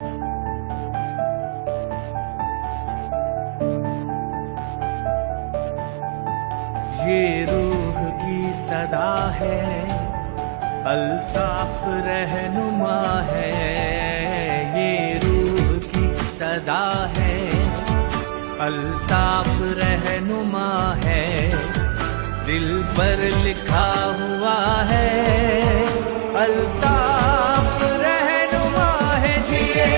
یہ روح کی صدا ہے، الطاف رہنما ہے، یہ روح کی صدا ہے، الطاف رہنما ہے، دل پر لکھا ہوا ہے، الطاف رہنما ہے، جیے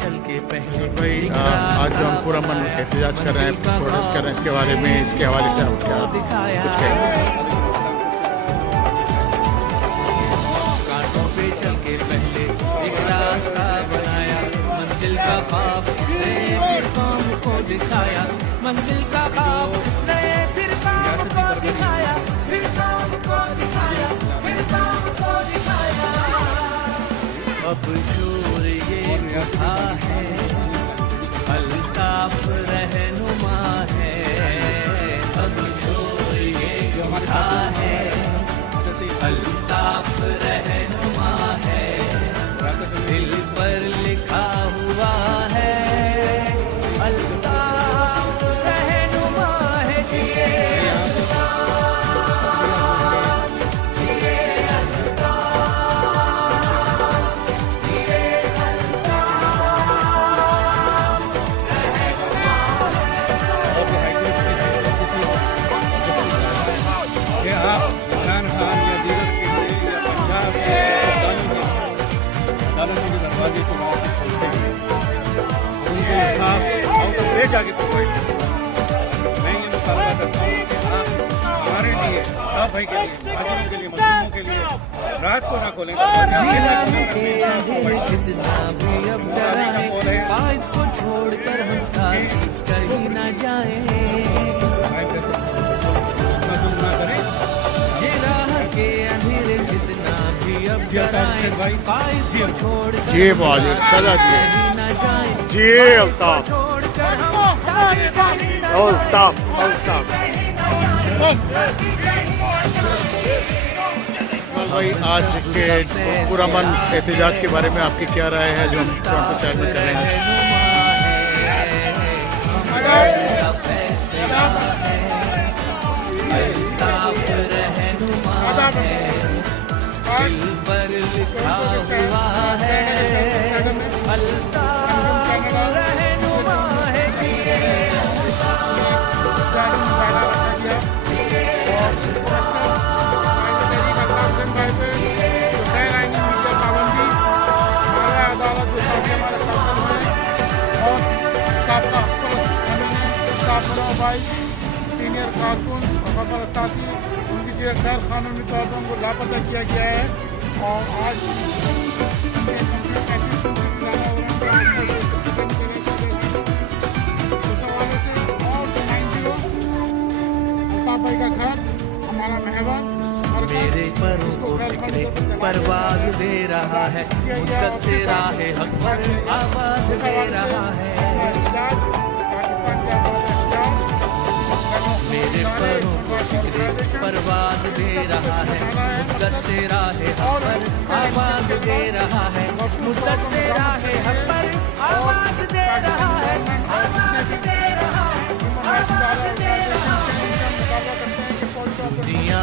چل کے پہلے بھائی آج جو ہم پورا من احتجاج کر رہے ہیں، پروٹیسٹ کر رہے ہیں، اس کے بارے میں، اس کے حوالے سے آپ کیا کچھ کہیں گے؟ کانٹوں پہ چل کے پہلے ایک راستہ بنایا، منزل کا خواب اس نے پھر قوم کو دکھایا، منزل کا خواب اس نے پھر قوم کو دکھایا، پھر قوم کو دکھایا، پھر قوم کو دکھایا، اب شور یہ اٹھا ہے، الطاف رہنما ہے، اب شور یہ اٹھا ہے، الطاف رہنما ہے، دل پر لکھا ہوا ہے، الطاف رہنما ہے، جیے جاگے پرووائڈ کریں۔ میں یہ مطالبہ کرتا ہوں کہ آپ ہمارے لیے، آپ بھائی کے لیے، مہاجروں کے لیے، مظلوموں کے لیے رات کو نہ کھولیں، قائد کو چھوڑ کر ہم ساتھ کہیں نہ جائیں، ظلم نہ کریں، یہ راہ کے اندھیرے جتنا بھی اب ڈرائیں، قائد کو چھوڑ کر جی مہاجر سزا دیے، کہیں نہ جائیں، جی الطاف، چھوڑ کر ہم ساتھ کہیں نہ الطاف، الطاف۔ بھائی آج کے پورا من احتجاج کے بارے میں آپ کی کیا رائے ہے جو ہم ٹورانٹو شہر میں کر رہے ہیں؟ دل پر لکھا ہوا ہے، الطاف رہنما ہے، بھائی سینئر کارکن اور ساتھی ان کی جو غیر قانونی طور پر ان کو لاپتہ کیا گیا ہے، اور آج کا گھر ہمارا مہمان میرے پروں کو فکر پرواز دے رہا ہے، مدت سے راہ حق پر آواز دے رہا ہے، میرے پروں کو فکر پرواز دے رہا ہے، مدت سے راہ حق پر آواز دے رہا ہے، مدت سے راہ حق پر آواز دے رہا ہے، آواز دے رہا ہے، آواز دے رہا ہے، دنیا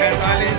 45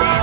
3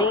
2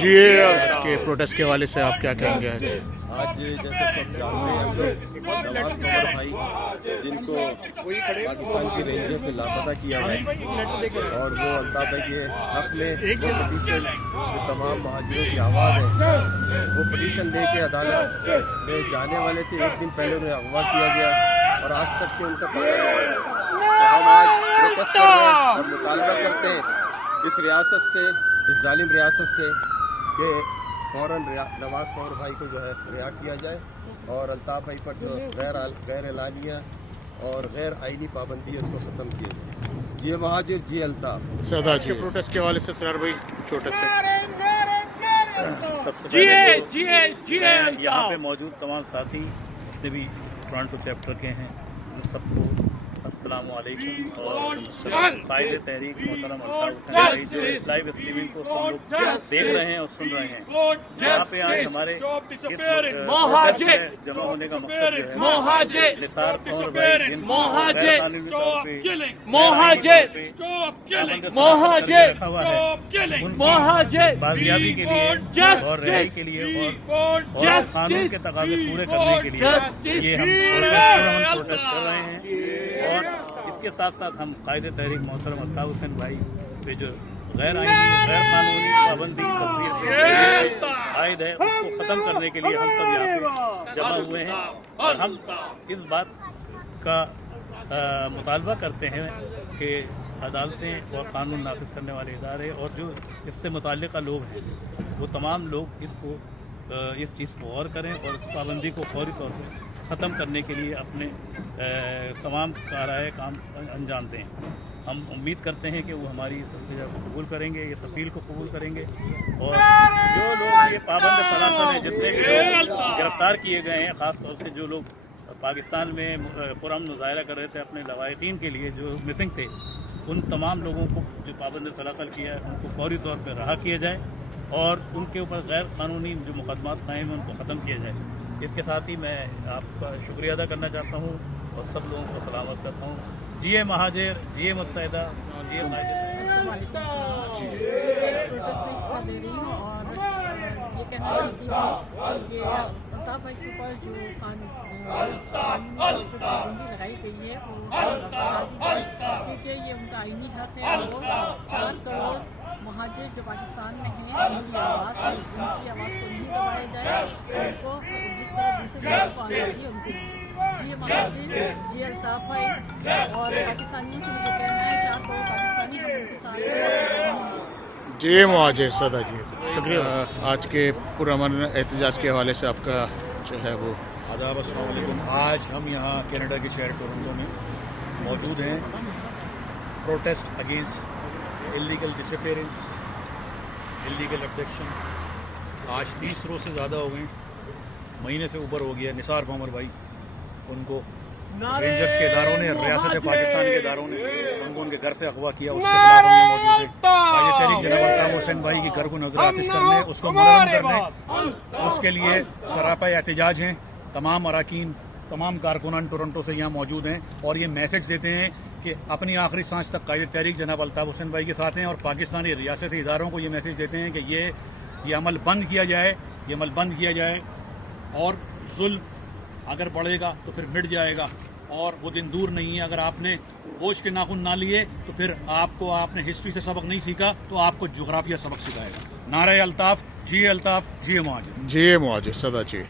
جی آج کے پروٹیسٹ کے حوالے سے آپ کیا کہیں گے؟ آج جیسے سب جانتے ہیں ہم لوگ نواز قمر بھائی جن کو پاکستان کی رینجر سے لاپتہ کیا گیا اور وہ الطاف بھائی کے حق میں وہ پٹیشن جو تمام مہاجروں کی آواز ہے وہ پٹیشن لے کے عدالت میں جانے والے تھے. ایک دن پہلے انہیں اغوا کیا گیا اور آج تک کہ ان کا پتہ نہیں. تو ہم آج پروٹیسٹ کر رہے ہیں اور مطالبہ کرتے ہیں اس ریاست سے, اس ظالم ریاست سے کہ فوراً نواز قمر بھائی کو جو ہے رہا کیا جائے اور الطاف بھائی پر جو غیر اعلانیہ اور غیر آئینی پابندی ہے اس کو ختم کیا جائے. جی مہاجر جی الطاف. سدا جی پروٹیسٹ کے حوالے سے سرار بھائی چھوٹے سے. سب سے پہلے تو یہاں پہ موجود تمام ساتھی جتنے بھی ٹورانٹو چیپٹر کے ہیں ان سب کو السلام علیکم اور قائد تحریک محترم الطاف حسین بھائی جو اس لائیو اسٹریمنگ کو ہم لوگ دیکھ رہے ہیں اور سن رہے ہیں. یہاں پہ آج ہمارے جمع ہونے کا مقصد جو ہے نثار قمر بھائی جن کو غیر قانونی طور پہ بازیابی کے لیے اور رہائی کے لیے اور قانون کے تقاضے پورے کرنے کے لیے یہ ہم پروٹیسٹ کر رہے ہیں. اور اس کے ساتھ ساتھ ہم قائد تحریک محترم الطاف حسین بھائی پہ جو غیر آئینی غیر قانونی پابندی تصدیق عائد ہے اس کو ختم کرنے کے لیے ہم سب یہاں پہ جمع ہوئے ہیں اور ہم اس بات کا مطالبہ کرتے ہیں کہ عدالتیں اور قانون نافذ کرنے والے ادارے اور جو اس سے متعلقہ لوگ ہیں وہ تمام لوگ اس چیز کو غور کریں اور اس پابندی کو فوری طور پہ ختم کرنے کے لیے اپنے تمام کاررائے کام انجام دیں. ہم امید کرتے ہیں کہ وہ ہماری اس التجا کو قبول کریں گے, اس اپیل کو قبول کریں گے اور جو لوگ یہ پابند سلاسل ہیں جتنے بھی لوگ گرفتار کیے گئے ہیں, خاص طور سے جو لوگ پاکستان میں پرامن مظاہرہ کر رہے تھے اپنے لوائقین کے لیے جو مسنگ تھے, ان تمام لوگوں کو جو پابند سلاسل کیا ہے ان کو فوری طور پہ رہا کیا جائے اور ان کے اوپر غیر قانونی جو مقدمات قائم ہیں ان کو ختم کیا جائے. اس کے ساتھ ہی میں آپ کا شکریہ ادا کرنا چاہتا ہوں اور سب لوگوں کو سلامت کرتا ہوں. جی مہاجر, جی متحدہ, جی السلام علیکم. اس پروٹیسٹ میں حصہ لے رہی ہوں اور یہ کہنا چاہتی ہوں کہ الطاف بھائی کے اوپر جو قانونی پابندی لگائی گئی ہے وہ ہٹا دی جائے کیونکہ یہ ان کا آئینی حق ہے. وہ 4 کروڑ مہاجر جو پاکستان میں ہیں ان کی آواز ہے, ان کی آواز کو نہیں دبایا جائے, ان کو جس طرح دوسرے لوگوں کو آزادی ہے ان کی. جی مہاجر جی الطاف بھائی اور پاکستانیوں سے مجھے کہنا ہے 4 کروڑ پاکستانی ہم ان کے ساتھ ہیں. جی مہاجر سدا جی شکریہ. آج کے پرامن احتجاج کے حوالے سے آپ کا جو ہے وہ آداب. السلام علیکم. آج ہم یہاں کینیڈا کے شہر ٹورنٹو میں موجود ہیں protest against illegal ڈسپیئرنس, illegal abduction. آج 30 روز سے زیادہ ہو گئے, مہینے سے اوپر ہو گیا. نثار قمر بھائی ان کو رینجرز کے اداروں نے, ریاست پاکستان کے اداروں نے ان کو ان کے گھر سے اغوا کیا. اس کے خلاف ہم یہاں موجود ہیں. قائد تحریک جناب الطاف حسین بھائی کے گھر کو نظرآتش کرنے, اس کو مرہم کرنے, اس کے لیے سراپا احتجاج ہیں. تمام اراکین, تمام کارکنان ٹورنٹو سے یہاں موجود ہیں اور یہ میسج دیتے ہیں کہ اپنی آخری سانس تک قائد تحریک جناب الطاف حسین بھائی کے ساتھ ہیں اور پاکستانی ریاستی اداروں کو یہ میسج دیتے ہیں کہ یہ عمل بند کیا جائے, یہ عمل بند کیا جائے اور ظلم اگر بڑھے گا تو پھر مٹ جائے گا اور وہ دن دور نہیں ہے. اگر آپ نے ہوش کے ناخن نہ لیے تو پھر آپ نے ہسٹری سے سبق نہیں سیکھا تو آپ کو جغرافیہ سبق سکھائے گا. نعرہ الطاف, جی الطاف, جی مہاجر. جی مہاجر سدا جی.